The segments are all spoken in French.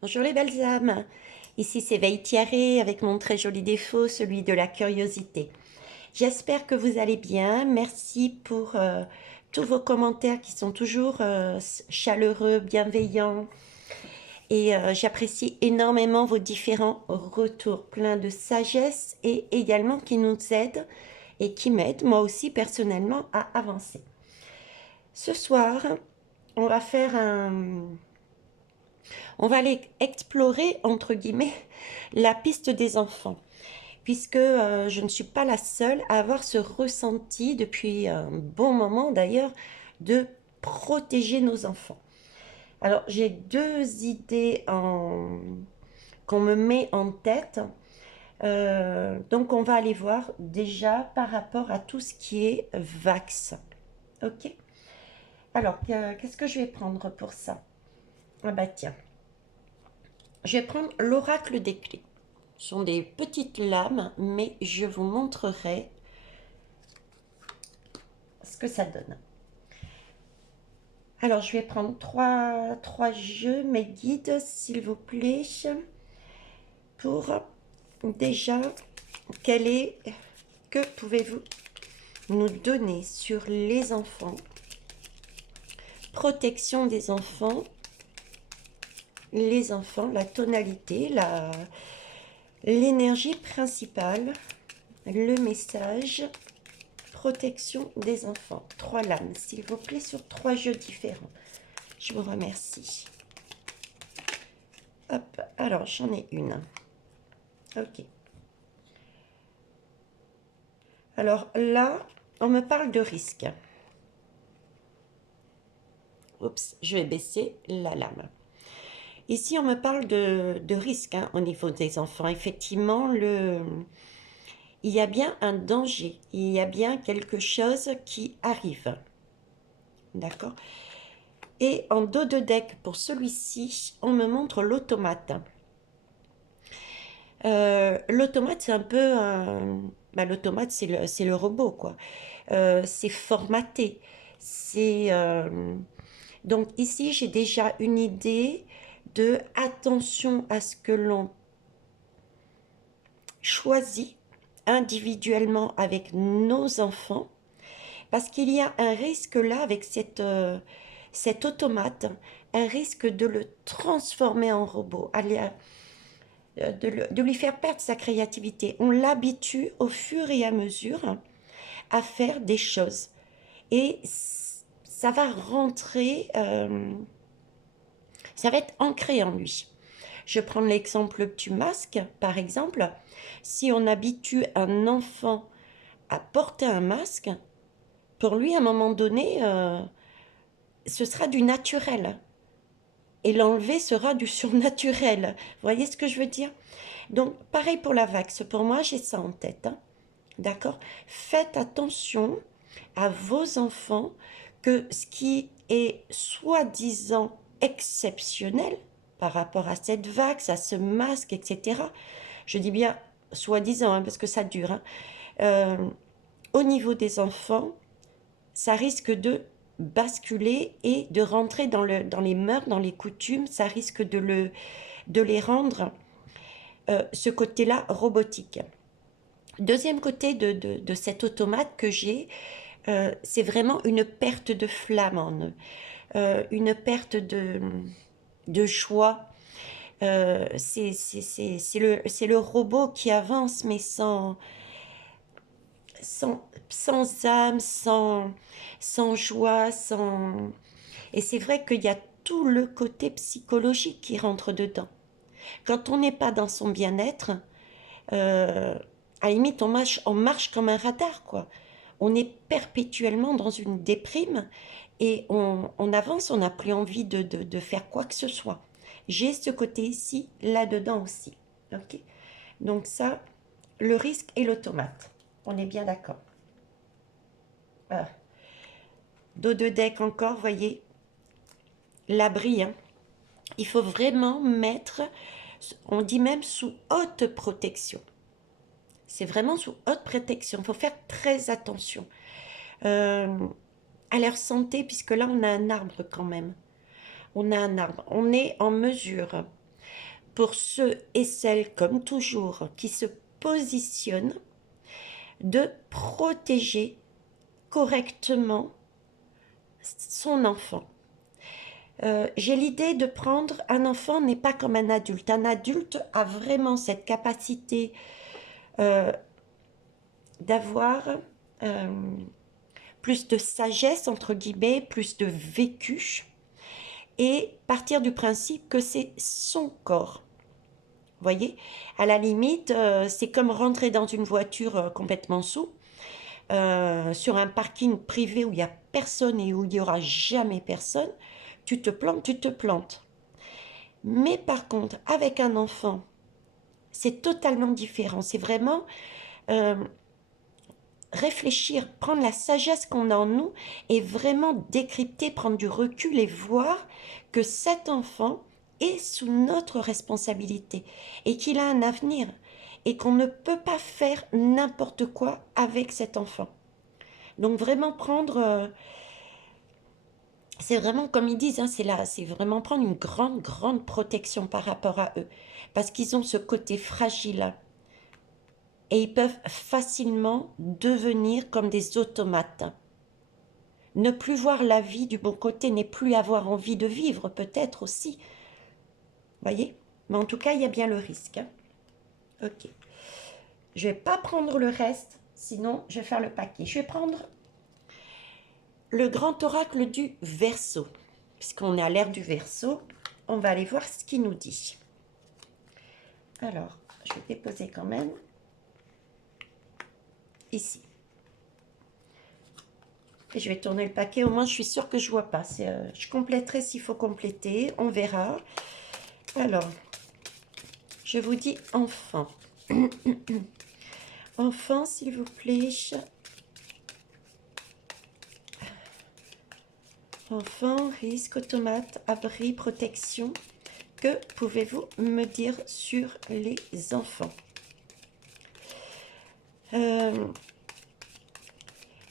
Bonjour les belles âmes, ici c'est Veille Thierry avec mon très joli défaut, celui de la curiosité. J'espère que vous allez bien, merci pour tous vos commentaires qui sont toujours chaleureux, bienveillants et j'apprécie énormément vos différents retours, pleins de sagesse et également qui nous aident et qui m'aident moi aussi personnellement à avancer. Ce soir, on va faire on va aller explorer, entre guillemets, la piste des enfants, puisque je ne suis pas la seule à avoir ce ressenti depuis un bon moment d'ailleurs de protéger nos enfants. Alors j'ai deux idées qu'on me met en tête. Donc on va aller voir déjà par rapport à tout ce qui est vax. Ok. Alors qu'est-ce que je vais prendre pour ça? Ah bah tiens, je vais prendre l'oracle des clés. Ce sont des petites lames, mais je vous montrerai ce que ça donne. Alors, je vais prendre trois jeux, mes guides, s'il vous plaît, pour déjà, que pouvez-vous nous donner sur les enfants, protection des enfants, les enfants, la tonalité, l'énergie principale, le message, protection des enfants. Trois lames, s'il vous plaît, sur trois jeux différents. Je vous remercie. Hop, alors j'en ai une. Ok. Alors là, on me parle de risque. Oups, je vais baisser la lame. Ici, on me parle de risque au niveau des enfants. Effectivement, il y a bien un danger. Il y a bien quelque chose qui arrive. D'accord. Et en dos de deck, pour celui-ci, on me montre l'automate. L'automate, c'est un peu l'automate, c'est le robot, quoi. C'est formaté. C'est donc ici, j'ai déjà une idée de attention à ce que l'on choisit individuellement avec nos enfants, parce qu'il y a un risque là avec cet automate, un risque de le transformer en robot, de lui faire perdre sa créativité. On l'habitue au fur et à mesure à faire des choses. Et ça va rentrer, ça va être ancré en lui. Je prends l'exemple du masque, par exemple. Si on habitue un enfant à porter un masque, pour lui, à un moment donné, ce sera du naturel. Et l'enlever sera du surnaturel. Vous voyez ce que je veux dire? Donc, pareil pour la vax. Pour moi, j'ai ça en tête. Hein. D'accord. Faites attention à vos enfants que ce qui est soi-disant exceptionnel par rapport à cette vax, à ce masque, etc. Je dis bien soi-disant, hein, parce que ça dure. Hein. Euh, Au niveau des enfants, ça risque de basculer et de rentrer dans les mœurs, dans les coutumes. Ça risque de les rendre, ce côté-là, robotique. Deuxième côté de cet automate que j'ai, c'est vraiment une perte de flamme en eux, une perte de joie. C'est le robot qui avance, mais sans âme, sans joie, sans... Et c'est vrai qu'il y a tout le côté psychologique qui rentre dedans. Quand on n'est pas dans son bien-être, euh, à la limite, on marche comme un radar, quoi. On est perpétuellement dans une déprime et on avance, on n'a plus envie de faire quoi que ce soit. J'ai ce côté ici, là-dedans aussi. Ok. Donc ça, le risque et l'automate. On est bien d'accord. Ah. Dos de deck encore, voyez, l'abri. Hein. Il faut vraiment mettre, on dit même sous haute protection. C'est vraiment sous haute protection. Il faut faire très attention euh, à leur santé, puisque là, on a un arbre quand même. On a un arbre. On est en mesure. pour ceux et celles, comme toujours, qui se positionnent, de protéger correctement son enfant. J'ai l'idée de prendre un enfant n'est pas comme un adulte. Un adulte a vraiment cette capacité d'avoir plus de sagesse, entre guillemets, plus de vécu, et partir du principe que c'est son corps. Vous voyez, à la limite, c'est comme rentrer dans une voiture complètement sous, sur un parking privé où il n'y a personne et où il n'y aura jamais personne. Tu te plantes, tu te plantes. Mais par contre, avec un enfant, c'est totalement différent. C'est vraiment réfléchir, prendre la sagesse qu'on a en nous et vraiment décrypter, prendre du recul et voir que cet enfant est sous notre responsabilité et qu'il a un avenir et qu'on ne peut pas faire n'importe quoi avec cet enfant. Donc vraiment prendre, c'est vraiment comme ils disent, hein, c'est vraiment prendre une grande, grande protection par rapport à eux parce qu'ils ont ce côté fragile et ils peuvent facilement devenir comme des automates. Ne plus voir la vie du bon côté, n'est plus avoir envie de vivre, peut-être aussi. Voyez? Mais en tout cas, il y a bien le risque. Hein. Ok. Je vais pas prendre le reste, sinon je vais faire le paquet. Je vais prendre le grand oracle du Verseau. Puisqu'on est à l'ère du Verseau, on va aller voir ce qu'il nous dit. Alors, je vais déposer quand même ici. Et je vais tourner le paquet, au moins je suis sûre que je vois pas. Je compléterai s'il faut compléter, on verra. Alors, je vous dis enfant. Enfant, s'il vous plaît. Enfant, risque, automate, abri, protection. Que pouvez-vous me dire sur les enfants?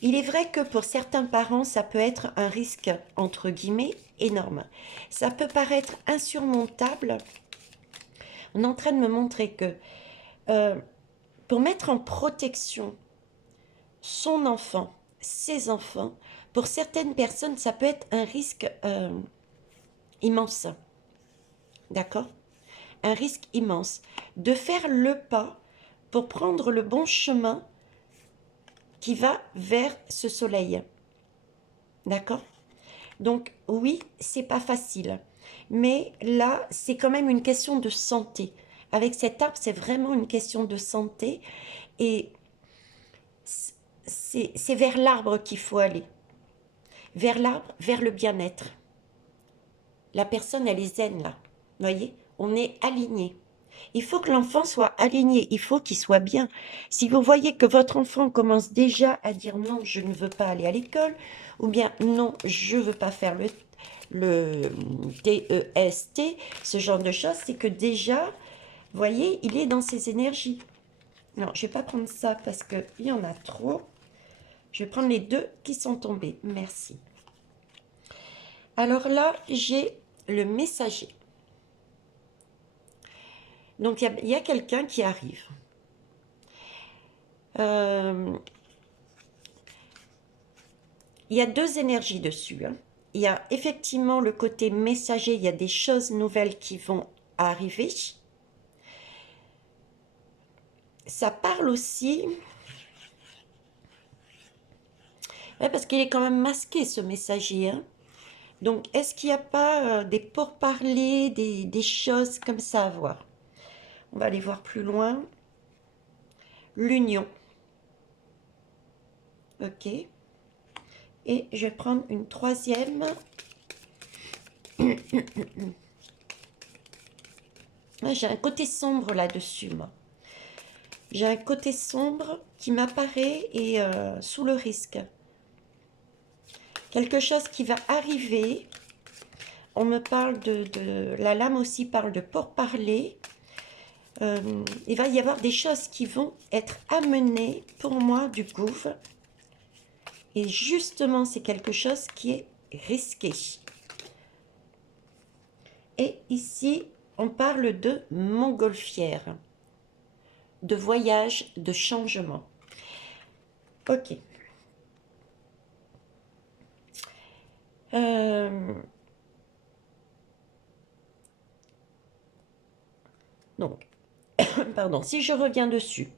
Il est vrai que pour certains parents, ça peut être un risque, entre guillemets, énorme. Ça peut paraître insurmontable. On est en train de me montrer que pour mettre en protection son enfant, ses enfants, pour certaines personnes, ça peut être un risque immense. D'accord? Un risque immense. De faire le pas pour prendre le bon chemin qui va vers ce soleil. D'accord? Donc oui, c'est pas facile. Mais là, c'est quand même une question de santé. Avec cet arbre, c'est vraiment une question de santé. Et c'est vers l'arbre qu'il faut aller. Vers l'arbre, vers le bien-être. La personne, elle est zen là. Vous voyez? On est aligné. Il faut que l'enfant soit aligné, il faut qu'il soit bien. Si vous voyez que votre enfant commence déjà à dire non, je ne veux pas aller à l'école, ou bien non, je ne veux pas faire le TEST, ce genre de choses, c'est que déjà, vous voyez, il est dans ses énergies. Non, je ne vais pas prendre ça parce qu'il y en a trop. Je vais prendre les deux qui sont tombés. Merci. Alors là, j'ai le messager. Donc, il y a quelqu'un qui arrive. Il y a deux énergies dessus. Hein. Il y a effectivement le côté messager, il y a des choses nouvelles qui vont arriver. Ça parle aussi... Ouais, parce qu'il est quand même masqué, ce messager. Hein. Donc, est-ce qu'il n'y a pas des pourparlers, des choses comme ça à voir? On va aller voir plus loin. L'union. Ok. Et je vais prendre une troisième. J'ai un côté sombre là-dessus, moi. J'ai un côté sombre qui m'apparaît et sous le risque. Quelque chose qui va arriver. On me parle de la lame aussi parle de pourparler. Il va y avoir des choses qui vont être amenées pour moi du gouffre. Et justement, c'est quelque chose qui est risqué. Et ici, on parle de montgolfière, de voyage, de changement. Ok. Donc, pardon, si je reviens dessus,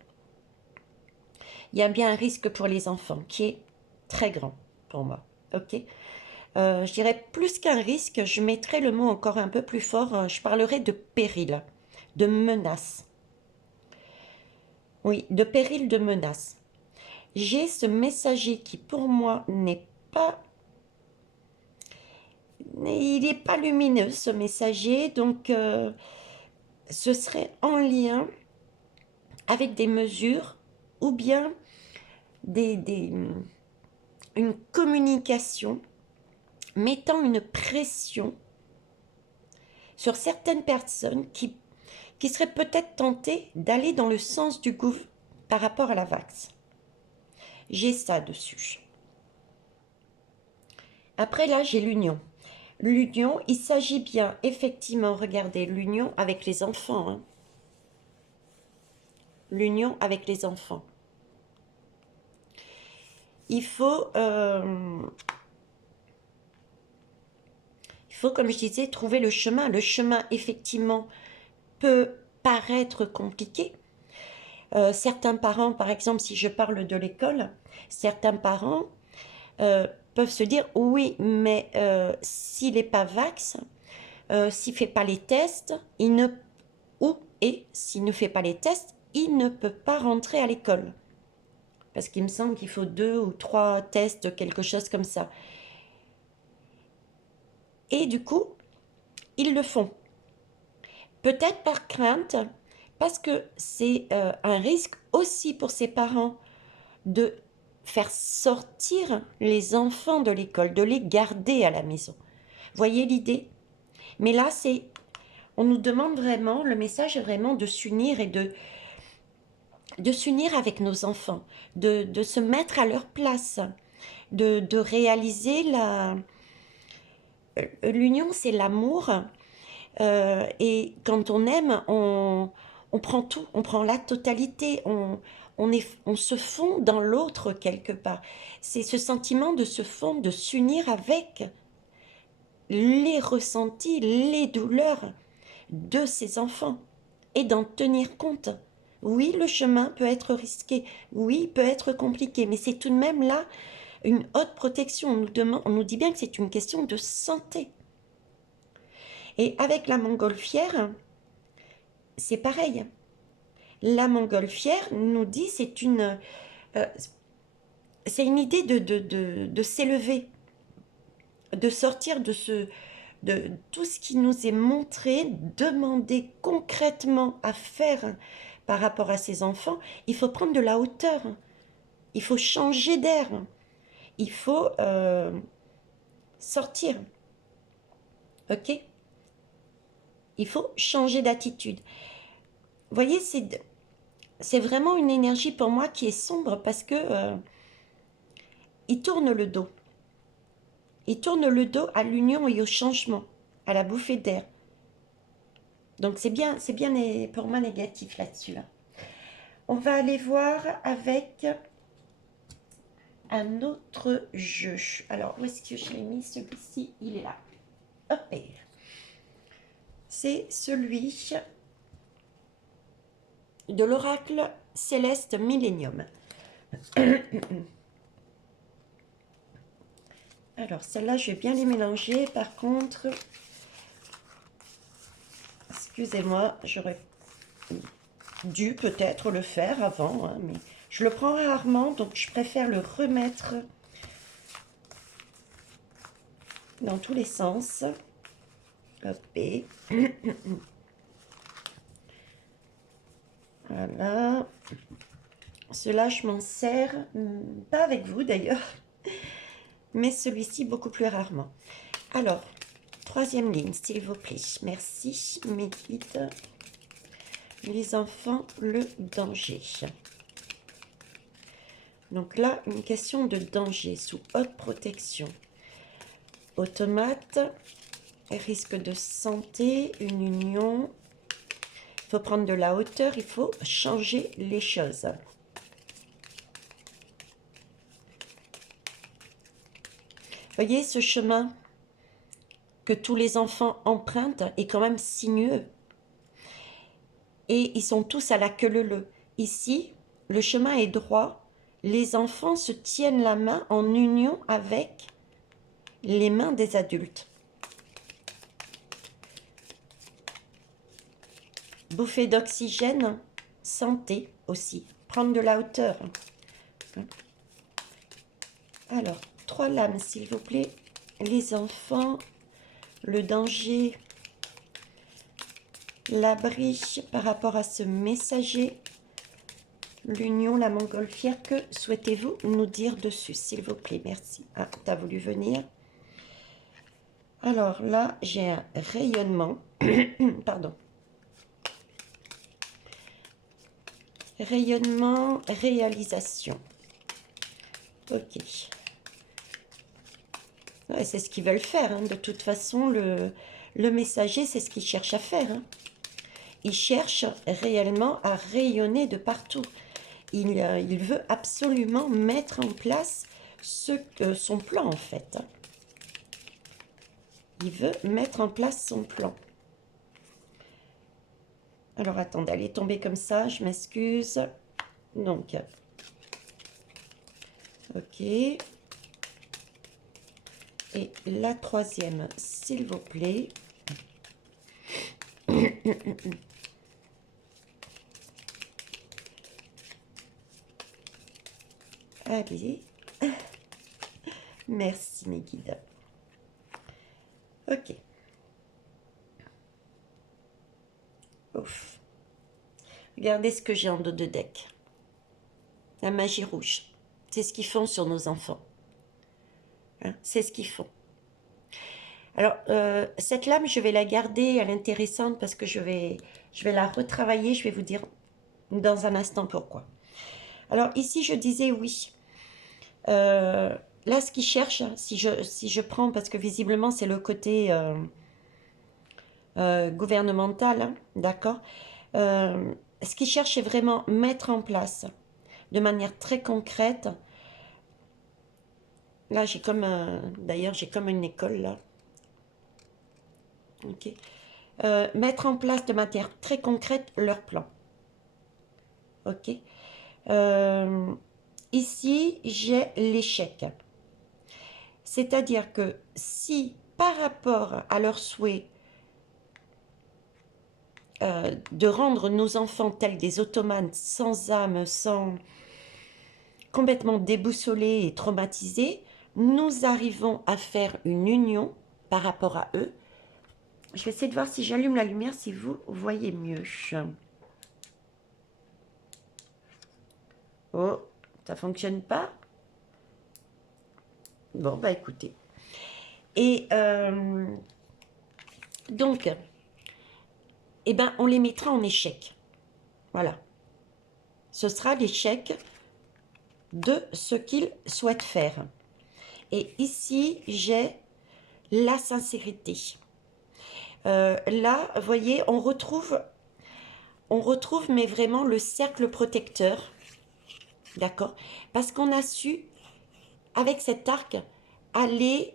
il y a bien un risque pour les enfants qui est très grand pour moi. Ok. Je dirais plus qu'un risque, je mettrais le mot encore un peu plus fort, je parlerai de péril, de menace. Oui, de péril, de menace. J'ai ce messager qui pour moi n'est pas... Il n'est pas lumineux ce messager, donc ce serait en lien avec des mesures ou bien des, une communication mettant une pression sur certaines personnes qui seraient peut-être tentées d'aller dans le sens du gouffre par rapport à la vax. J'ai ça dessus. Après là, j'ai l'union. L'union, il s'agit bien, effectivement, regardez, l'union avec les enfants. Hein. L'union avec les enfants. Il faut, comme je disais, trouver le chemin. Le chemin, effectivement, peut paraître compliqué. Certains parents, par exemple, si je parle de l'école, certains parents peuvent se dire, oui, mais s'il n'est pas vax, s'il ne fait pas les tests, s'il ne fait pas les tests, il ne peut pas rentrer à l'école. Parce qu'il me semble qu'il faut 2 ou 3 tests, quelque chose comme ça. Et du coup, ils le font. Peut-être par crainte, parce que c'est un risque aussi pour ses parents de faire sortir les enfants de l'école, de les garder à la maison. Voyez l'idée? Mais là, on nous demande vraiment, le message est vraiment de s'unir et de s'unir avec nos enfants, de se mettre à leur place, de réaliser l'union, c'est l'amour. Et quand on aime, on prend tout, on prend la totalité, on se fond dans l'autre quelque part. C'est ce sentiment de se fondre, de s'unir avec les ressentis, les douleurs de ces enfants et d'en tenir compte. Oui, le chemin peut être risqué, oui, il peut être compliqué, mais c'est tout de même là une haute protection. On nous dit bien que c'est une question de santé. Et avec la montgolfière, c'est pareil. La montgolfière nous dit c'est une idée de s'élever, de sortir de tout ce qui nous est montré, demander concrètement à faire par rapport à ces enfants. Il faut prendre de la hauteur, il faut changer d'air, il faut sortir, ok? Il faut changer d'attitude. Vous voyez, c'est vraiment une énergie pour moi qui est sombre parce que il tourne le dos. Il tourne le dos à l'union et au changement, à la bouffée d'air. Donc c'est bien pour moi négatif là-dessus. Là. On va aller voir avec un autre jeu. Alors, où est-ce que je l'ai mis? Celui-ci, il est là. Hop. C'est celui de l'oracle céleste Millennium. Alors, celle-là, je vais bien les mélanger. Par contre, excusez-moi, j'aurais dû peut-être le faire avant, hein, mais je le prends rarement, donc je préfère le remettre dans tous les sens. Hop. Voilà. Cela, je m'en sers, pas avec vous d'ailleurs, mais celui-ci beaucoup plus rarement. Alors, troisième ligne, s'il vous plaît. Merci, mes guides. Les enfants, le danger. Donc là, une question de danger sous haute protection. Automate, risque de santé, une union. Il faut prendre de la hauteur, il faut changer les choses. Voyez, ce chemin que tous les enfants empruntent est quand même sinueux. Et ils sont tous à la queue leu-leu. Ici, le chemin est droit. Les enfants se tiennent la main en union avec les mains des adultes. Bouffée d'oxygène, santé aussi. Prendre de la hauteur. Alors, 3 lames, s'il vous plaît. Les enfants, le danger, l'abri par rapport à ce messager, l'union, la montgolfière. Que souhaitez-vous nous dire dessus, s'il vous plaît? Merci. Ah, tu as voulu venir. Alors là, j'ai un rayonnement. Pardon. Rayonnement, réalisation. Ok. Ouais, c'est ce qu'ils veulent faire. Hein. De toute façon, le messager, c'est ce qu'il cherche à faire. Hein. Il cherche réellement à rayonner de partout. Il veut absolument mettre en place son plan, en fait. Hein. Il veut mettre en place son plan. Alors, attendez, elle est tombée comme ça, je m'excuse. Donc, ok. Et la troisième, s'il vous plaît. Allez. Merci, mes guides. Ok. Ouf. Regardez ce que j'ai en dos de deck. La magie rouge. C'est ce qu'ils font sur nos enfants. Hein, c'est ce qu'ils font. Alors, cette lame, je vais la garder, elle est intéressante parce que je vais la retravailler. Je vais vous dire dans un instant pourquoi. Alors, ici, je disais oui. Là, ce qu'ils cherchent, si je prends, parce que visiblement, c'est le côté gouvernemental, hein, d'accord. Ce qu'ils cherchent, c'est vraiment mettre en place de manière très concrète. Là, j'ai comme d'ailleurs, j'ai comme une école, là. Ok. Mettre en place de manière très concrète leur plan. Ok. Ici, j'ai l'échec. C'est-à-dire que si, par rapport à leur souhait de rendre nos enfants tels des automates, sans âme, complètement déboussolés et traumatisés, nous arrivons à faire une union par rapport à eux. Je vais essayer de voir si j'allume la lumière, si vous voyez mieux. Oh, ça fonctionne pas? Bon, bah écoutez. Et donc, eh ben, on les mettra en échec. Voilà. Ce sera l'échec de ce qu'ils souhaitent faire. Et ici, j'ai la sincérité. Là, vous voyez, on retrouve, mais vraiment le cercle protecteur. D'accord? Parce qu'on a su, avec cet arc, aller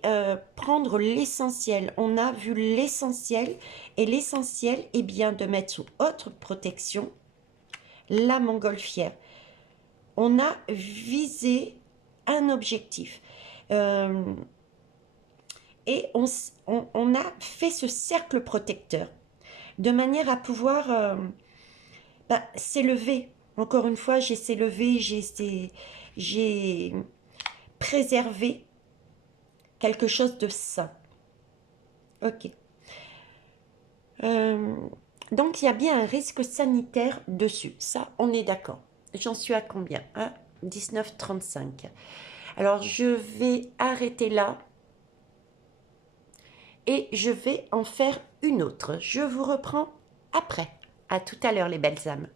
prendre l'essentiel. On a vu l'essentiel. Et l'essentiel est bien de mettre sous haute protection la montgolfière. On a visé un objectif. Et on a fait ce cercle protecteur de manière à pouvoir s'élever. Encore une fois, j'ai s'élevé, j'ai préservé quelque chose de sain. Ok. Donc, il y a bien un risque sanitaire dessus. Ça, on est d'accord. J'en suis à combien? À 19,35. Alors, je vais arrêter là. Et je vais en faire une autre. Je vous reprends après. À tout à l'heure, les belles âmes.